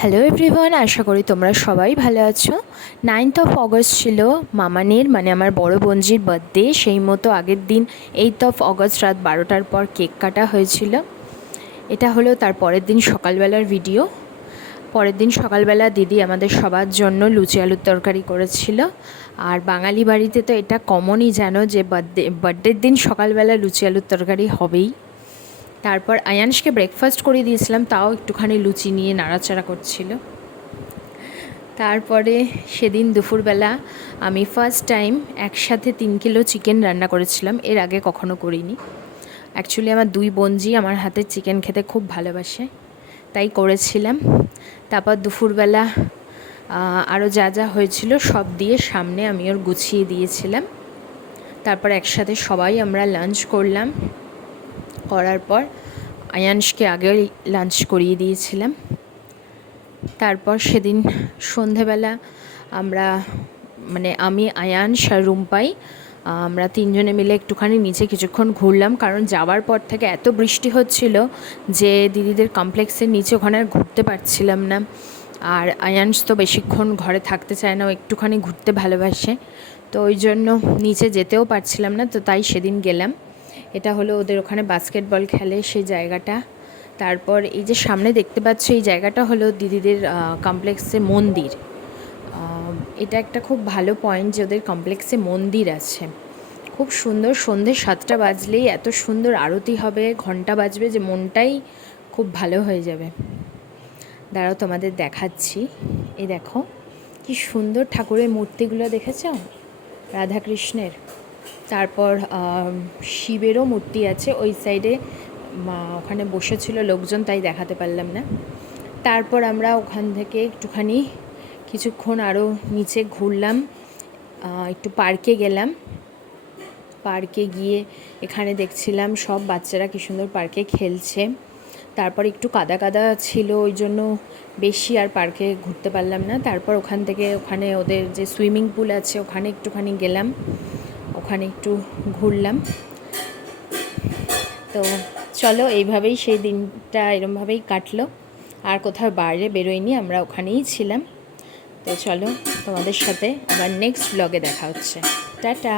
Hello everyone, আশা করি তোমরা সবাই ভালো আছো। 9th অফ অগস্ট ছিল মামানের মানে আমার বড় বোনজির বার্থডে। সেই মতো আগের দিন 8th অফ অগস্ট রাত 12টার পর কেক কাটা হয়েছিল। এটা হলো তার পরের দিন সকালবেলার ভিডিও। পরের দিন সকালবেলা দিদি আমাদের সবার জন্য লুচি আলুর তরকারি করেছিল। আর বাঙালি বাড়িতে তো এটা কমনই জানো যে বার্থডের দিন সকালবেলা লুচি আলুর তরকারি হবেই। তারপর আয়ানশকে ব্রেকফাস্ট করে দিয়েছিলাম, তাও একটুখানি লুচি নিয়ে নাড়াচাড়া করছিল। তারপরে সেদিন দুপুরবেলা আমি ফার্স্ট টাইম একসাথে 3 কিলো চিকেন রান্না করেছিলাম, এর আগে কখনো করিনি। অ্যাকচুয়ালি আমার দুই বোনজি আমার হাতের চিকেন খেতে খুব ভালোবাসে, তাই করেছিলাম। তারপর দুপুরবেলা আরও যা যা হয়েছিল সব দিয়ে সামনে আমি ওর গুছিয়ে দিয়েছিলাম। তারপর একসাথে সবাই আমরা লাঞ্চ করলাম। করার পর আয়ানশকে আগে লাঞ্চ করিয়ে দিয়েছিলাম। তারপর সেদিন সন্ধেবেলা আমরা আমি আয়ানশ আর রুম্পাই আমরা তিনজনে মিলে একটুখানি নিচে কিছুক্ষণ ঘুরলাম, কারণ যাওয়ার পর থেকে এত বৃষ্টি হচ্ছিল যে দিদিদের কমপ্লেক্সের নিচে ওখানে আর ঘুরতে পারছিলাম না। আর আয়ানশ তো বেশিক্ষণ ঘরে থাকতে চায় না, ও একটুখানি ঘুরতে ভালোবাসে, তো ওই জন্য নিচে যেতেও পারছিলাম না, তো তাই সেদিন গেলাম। এটা হলো ওদের ওখানে বাস্কেটবল খেলে সেই জায়গাটা। তারপর এই যে সামনে দেখতে পাচ্ছ এই জায়গাটা হলো দিদিদের কমপ্লেক্সে মন্দির। এটা একটা খুব ভালো পয়েন্ট যে ওদের কমপ্লেক্সে মন্দির আছে, খুব সুন্দর। সন্ধ্যে 7টা বাজলেই এত সুন্দর আরতি হবে, ঘন্টা বাজবে যে মনটাই খুব ভালো হয়ে যাবে। দাঁড়াও তোমাদের দেখাচ্ছি। এই দেখো কি সুন্দর ঠাকুরের মূর্তিগুলো, দেখেছ? রাধাকৃষ্ণের, তারপর শিবেরও মূর্তি আছে ওই সাইডে। ওখানে বসেছিল লোকজন, তাই দেখাতে পারলাম না। তারপর আমরা ওখান থেকে একটুখানি কিছুক্ষণ আরও নিচে ঘুরলাম, একটু পার্কে গেলাম। পার্কে গিয়ে এখানে দেখছিলাম সব বাচ্চারা কী সুন্দর পার্কে খেলছে। তারপর একটু কাদা কাদা ছিল, ওই জন্য বেশি আর পার্কে ঘুরতে পারলাম না। তারপর ওখান থেকে ওখানে ওদের যে সুইমিং পুল আছে ওখানে একটুখানি গেলাম, ওখানে একটু ঘুরলাম। তো চলো, এইভাবেই সেই দিনটা এরমভাবেই কাটলো। আর কোথাও বাইরে বেরোয়নি, আমরা ওখানেই ছিলাম। তো চলো, তোমাদের সাথে আবার নেক্সট ব্লগে দেখা হচ্ছে। টাটা।